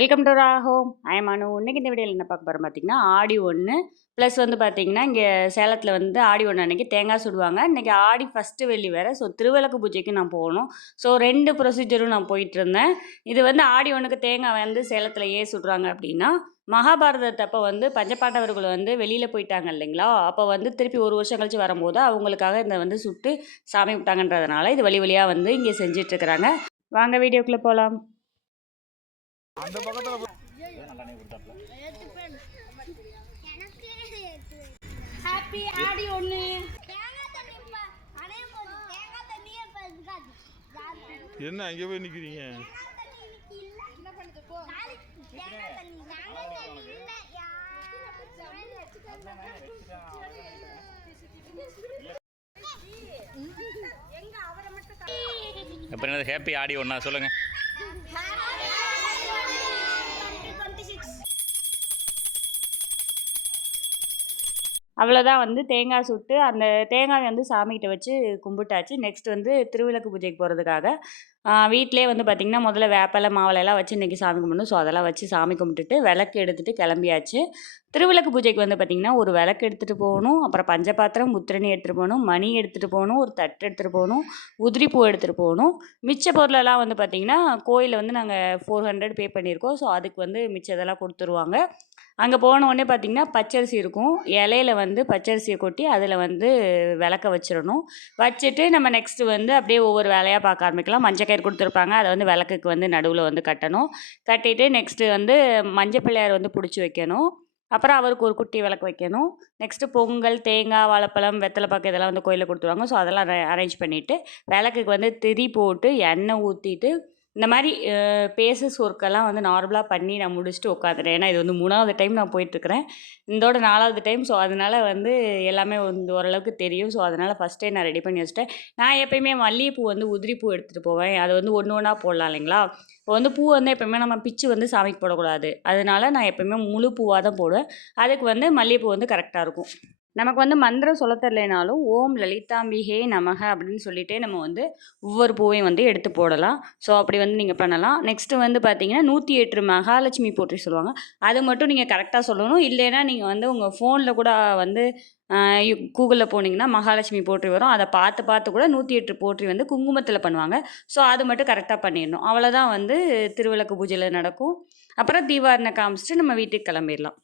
Welcome to ரா home. I am Anu. இன்னைக்கு இந்த வீடியோவில் என்ன பார்க்க போகிறோம் பார்த்தீங்கன்னா, ஆடி 1 ப்ளஸ் வந்து பார்த்தீங்கன்னா, இங்கே சேலத்தில் வந்து ஆடி 1 அன்னைக்கு தேங்காய் சுடுவாங்க. இன்றைக்கி ஆடி ஃபஸ்ட்டு வெள்ளி வேறு. ஸோ திருவிளக்கு பூஜைக்கு நான் போகணும். ஸோ 2 ப்ரொசீஜரும் நான் போயிட்டுருந்தேன். இது வந்து ஆடி 1க்கு தேங்காய் வந்து சேலத்தில் ஏன் சுடுறாங்க அப்படின்னா, மகாபாரதத்தப்போ வந்து பஞ்சபாண்டவர்கள் வந்து வெளியில் போயிட்டாங்க இல்லைங்களா? அப்போ வந்து திருப்பி 1 வருஷம் கழிச்சு வரும்போது அவங்களுக்காக இந்த வந்து சுட்டு சாமி விட்டாங்கன்றதுனால இது வழி வழியாக வந்து இங்கே செஞ்சிட்ருக்குறாங்க. வாங்க வீடியோக்குள்ளே போகலாம். அந்த பக்கத்துல ஹாப்பி ஆடி 1. என்ன அங்கே போய் நிக்கிறீங்க? அப்புறம் என்ன ஹாப்பி ஆடி 1 சொல்லுங்க. அவ்வளோதான் வந்து தேங்காய் சுட்டு அந்த தேங்காயை வந்து சாமிகிட்ட வச்சு கும்பிட்டாச்சு. நெக்ஸ்ட் வந்து திருவிளக்கு பூஜைக்கு போகிறதுக்காக வீட்டிலே வந்து பார்த்திங்கன்னா முதல்ல வேப்பலை மாவளையெல்லாம் வச்சு இன்றைக்கி சாமி கும்பிடணும். ஸோ அதெல்லாம் வச்சு சாமி கும்பிட்டுட்டு விளக்கு எடுத்துகிட்டு கிளம்பியாச்சு. திருவிளக்கு பூஜைக்கு வந்து பார்த்திங்கன்னா ஒரு விளக்கு எடுத்துகிட்டு போகணும், அப்புறம் பஞ்சபாத்திரம் முத்திரணி எடுத்துகிட்டு போகணும், மணி எடுத்துகிட்டு போகணும், ஒரு தட்டு எடுத்துகிட்டு போகணும், உதிரி பூ எடுத்துகிட்டு போகணும். மிச்ச பொருளெல்லாம் வந்து பார்த்திங்கன்னா கோயிலில் வந்து நாங்கள் 400 பே பண்ணியிருக்கோம். ஸோ அதுக்கு வந்து மிச்சதெல்லாம் கொடுத்துருவாங்க. அங்கே போன உடனே பார்த்திங்கன்னா பச்சரிசி இருக்கும். இலையில வந்து பச்சரிசியை கொட்டி அதில் வந்து விளக்க வச்சிடணும். வச்சுட்டு நம்ம நெக்ஸ்ட்டு வந்து அப்படியே ஒவ்வொரு வேலையாக பார்க்க ஆரம்பிக்கலாம். மஞ்சள் கயிறு கொடுத்துருப்பாங்க. அதை வந்து விளக்குக்கு வந்து நடுவில் வந்து கட்டணும். கட்டிட்டு நெக்ஸ்ட்டு வந்து மஞ்சள் பிள்ளையார் வந்து பிடிச்சி வைக்கணும். அப்புறம் அவருக்கு ஒரு குட்டி விளக்கு வைக்கணும். நெக்ஸ்ட்டு பொங்கல், தேங்காய், வாழைப்பழம், வெத்தலை பாக்கு இதெல்லாம் வந்து கோயிலில் கொடுத்துருவாங்க. ஸோ அதெல்லாம் அரேஞ்ச் பண்ணிவிட்டு விளக்குக்கு வந்து திரி போட்டு எண்ணெய் ஊற்றிட்டு இந்த மாதிரி பேசஸ் ஒர்க்கெல்லாம் வந்து நார்மலாக பண்ணி நான் முடிச்சுட்டு உட்காந்துட்டேன். ஏன்னா இது வந்து 3வது டைம் நான் போயிட்டுருக்கிறேன். இதோட 4வது டைம். ஸோ அதனால் வந்து எல்லாமே வந்து ஓரளவுக்கு தெரியும். ஸோ அதனால் ஃபஸ்ட்டே நான் ரெடி பண்ணி வச்சுட்டேன். நான் எப்போயுமே மல்லிகைப்பூ வந்து உதிரி பூ எடுத்துகிட்டு போவேன். அது வந்து ஒன்று ஒன்றா போடலாம் இல்லைங்களா? இப்போ வந்து பூ வந்து எப்போயுமே நம்ம பிச்சு வந்து சாமிக்கு போடக்கூடாது. அதனால நான் எப்போயுமே முழு பூவாக தான் போடுவேன். அதுக்கு வந்து மல்லிகைப்பூ வந்து கரெக்டாக இருக்கும். நமக்கு வந்து மந்திரம் சொல்ல தெரியலைனாலும் ஓம் லலிதாம்பிகே நமக அப்படின்னு சொல்லிகிட்டே நம்ம வந்து ஒவ்வொரு பூவையும் வந்து எடுத்து போடலாம். ஸோ அப்படி வந்து நீங்கள் பண்ணலாம். நெக்ஸ்ட்டு வந்து பார்த்தீங்கன்னா 108 மகாலட்சுமி போற்றி சொல்லுவாங்க. அது மட்டும் நீங்கள் கரெக்டாக சொல்லணும். இல்லைன்னா நீங்கள் வந்து உங்கள் ஃபோனில் கூட வந்து கூகுளில் போனீங்கன்னா மகாலட்சுமி போற்றி வரும். அதை பார்த்து பார்த்து கூட 108 போற்றி வந்து குங்குமத்தில் பண்ணுவாங்க. ஸோ அது மட்டும் கரெக்டாக பண்ணிடணும். அவ்வளோதான் வந்து திருவிளக்கு பூஜையில் நடக்கும். அப்புறம் தீபாரணை காமிச்சிட்டு நம்ம வீட்டுக்கு கிளம்பிடலாம்.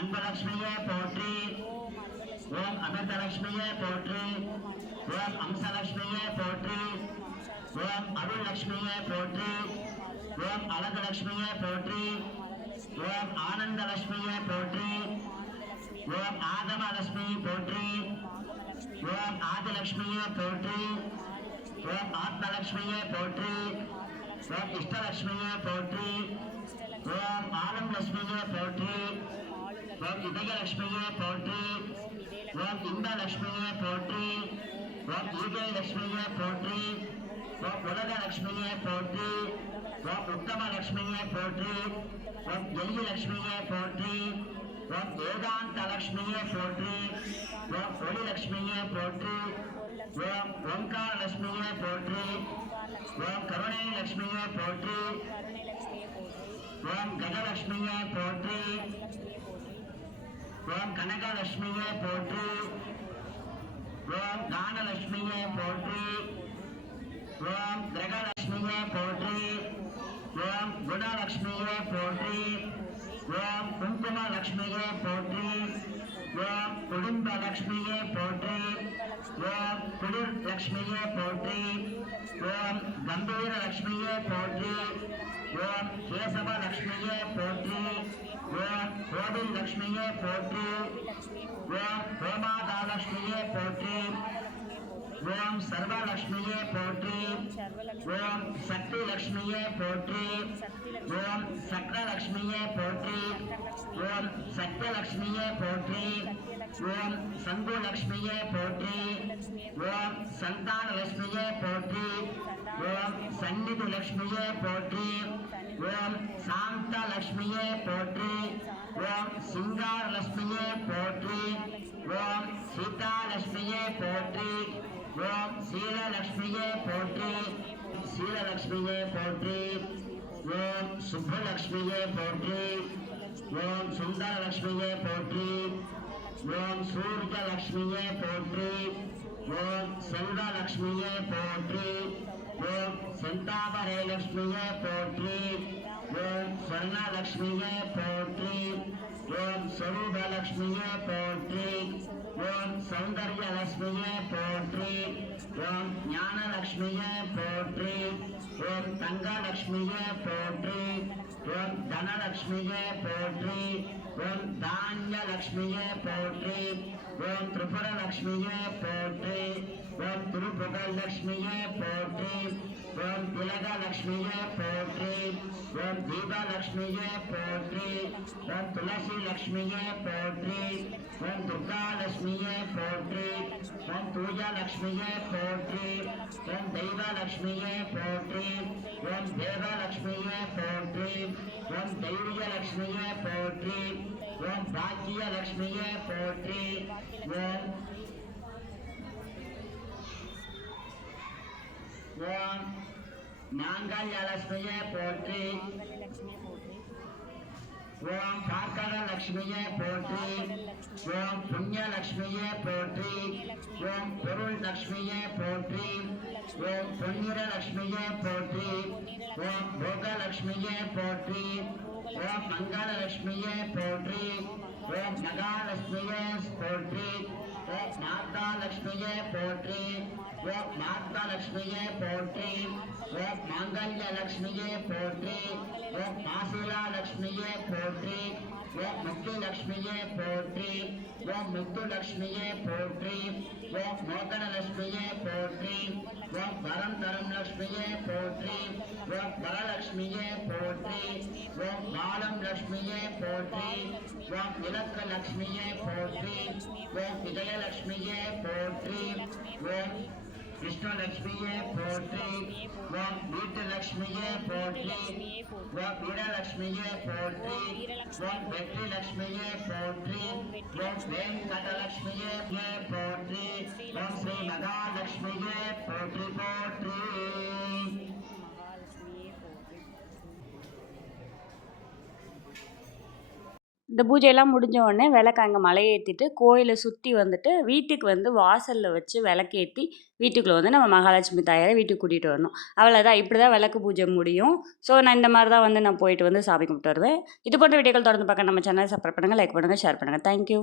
அன்பலட்சுமியே போற்றி. ஓம் அமிர்தலட்சுமியே போற்றி. ஓம் அம்சலட்சுமியே போற்றி. ஓம் அருள்லட்சுமியே போற்றி. ஓம் அழகலட்சுமியே போற்றி. ஓம் ஆனந்தலட்சுமியே போற்றி. ஓம் ஆகமலட்சுமி போற்றி. ஓம் ஆதிலட்சுமியே போற்றி. ஓம் ஆத்மலட்சுமியே போற்றி. ஓம் இஷ்டலட்சுமியே போற்றி. ஓம் ஆலம் லட்சுமியே போற்றி. ஓம் இதயலட்சுமியே போற்றி. ஓம் இன்பலட்சுமியே போற்றி. ஓம் ஈகலட்சுமியே போற்றி. ஓம் உலகலட்சுமியே போற்றி. ஓம் உத்தமலட்சுமியே போற்றி. ஓம் எளியலட்சுமியே போற்றி. ஓம் வேதாந்தலட்சுமியே போற்றி. ஓம் ஒளிலட்சுமியே போற்றி. ஓம் ஓங்காரலட்சுமியே போற்றி. ஓம் கருணை லட்சுமியே போற்றி. ஓம் கஜலட்சுமியே போற்றி. ஓம் கனகலட்சுமியே போற்றி. ஓம் தானலட்சுமியே போற்றி. ஓம் கிரகலட்சுமியே போற்றி. ஓம் குணலட்சுமியே போற்றி. ஓம் குங்குமலட்சுமியே போற்றி. ஓம் குடும்பலட்சுமியே போற்றி. ஓம் குளிர் லட்சுமியே போற்றி. ஓம் கம்பீர லட்சுமியே போற்றி. ஓம் கேசவலட்சுமியே போற்றி. ஓம் கோவில் லட்சுமியே போற்றி. ஓம் கோமாதாலட்சுமியே போற்றி. ஓம் சர்வலட்சுமியே போற்றி. ஓம் சக்தி லட்சுமியே போற்றி. ஓம் சக்கரலட்சுமியே போற்றி. ஓம் சத்யலட்சுமியே போற்றி. ஓம் சங்குலட்சுமியே போற்றி. ஓம் சந்தானலட்சுமியே போற்றி. ஓம் சந்நிதி லட்சுமியே போற்றி. ஓம் சாந்தலட்சுமியே போற்றி. ஓம் சிங்காரலட்சுமியே போற்றி. ஓம் சீதாலட்சுமியே போற்றி. ஓம் சீலலட்சுமியே போற்றி. சீலலட்சுமியே போற்றி. ஓம் சுப்பலட்சுமியே போற்றி. ஓம் சுந்தரலட்சுமியே போற்றி. ஓம் சூர்யலட்சுமியே போற்றி. ஓம் செல்வலட்சுமியே போற்றி. ஓம் செந்தாமரை லட்சுமியே போற்றி. ஓம் ஸ்வர்ணலட்சுமியே போற்றி. ஓம் ஸ்வரூபலட்சுமியே போற்றி. ஓம் சௌந்தர்யலட்சுமியே போற்றி. ஓம் ஞானலட்சுமியே போற்றி. ஓம் தங்கலட்சுமியே போற்றி. ஓம் தனலட்சுமியே போற்றி. ஓம் தானியலட்சுமியே போற்றி. ஓம் திரிபுரலட்சுமியே போற்றி. ஓம் திருப்புகலட்சுமியே போற்றி. ஓம் திலகலட்சுமியே போற்றி. ஓம் தீபலட்சுமியே போற்றி. ஓம் துளசி லட்சுமியே போற்றி. ஓம் துர்காலட்சுமியே போற்றி. ஓம் தூயலட்சுமியே போற்றி. ஓம் தெய்வலட்சுமியே போற்றி. ஓம் தேவலட்சுமியே போற்றி. ஓம் தைரியலட்சுமியே போற்றி. ஓம் பாக்கியலட்சுமியே போற்றி. ஓம் ஓம் மாங்கல்யலட்சுமியே போற்றி. ஓம் பாக்கரலட்சுமியே போற்றி. ஓம் புண்ணியலட்சுமியே போற்றி. ஓம் பொருள் லட்சுமியே போற்றி. ஓம் பொன்னிறலட்சுமியே போற்றி. ஓம் போகலட்சுமியே போற்றி. ஓம் மங்களலட்சுமியே போற்றி. ஓம் மகாலட்சுமியே போற்றி. ஓம் மாதாலட்சுமியே போற்றி. ஓம் மாதாலட்சுமியே போற்றி. ஓம் மாங்கல்யலட்சுமியே போற்றி. ஓம் மாசிலாலட்சுமியே போற்றி. ஓம் முத்துலட்சுமியே போற்றி. ஓம் முத்துலட்சுமியே போற்றி. ஓம் மோகனலட்சுமியே போற்றி. ஓம் வரம் தரும் லட்சுமியே போற்றி. ஓம் வரலட்சுமியே போற்றி. ஓம் பாலம் லட்சுமியே போற்றி. ஓம் இலக்க லட்சுமியே போற்றி. ஓம் விஜயலட்சுமியே போற்றி. ஓம் விஷ்ணுலட்சுமியே போற்றி. ஓம் வீட்டுலட்சுமியே போற்றி. ஓம் வீரலட்சுமியே போற்றி. ஓம் வெற்றிலட்சுமியே போற்றி. ஓம் வெங்கடலட்சுமியே போற்றி. ஓம் ஸ்ரீ மகாலட்சுமியே போற்றி போற்றி. இந்த பூஜையெல்லாம் முடிஞ்ச உடனே விளக்கு அங்கே மலையேற்றிட்டு கோயிலை சுற்றி வந்துட்டு வீட்டுக்கு வந்து வாசலில் வச்சு விளக்கேற்றி வீட்டுக்குள்ளே வந்து நம்ம மகாலட்சுமி தாயாரை வீட்டுக்கு கூட்டிகிட்டு வரணும். அவ்வளோதான், இப்படி தான் விளக்கு பூஜை முடியும். ஸோ நான் இந்த மாதிரி தான் வந்து நான் போயிட்டு வந்து சாமி கும்பிட்டு வருவேன். இது போன்ற வீடியோக்கள் தொடர்ந்து பார்க்க நம்ம சேனலை சப்ஸ்கிரைப் பண்ணுங்கள், லைக் பண்ணுங்கள், ஷேர் பண்ணுங்கள். தேங்க்யூ.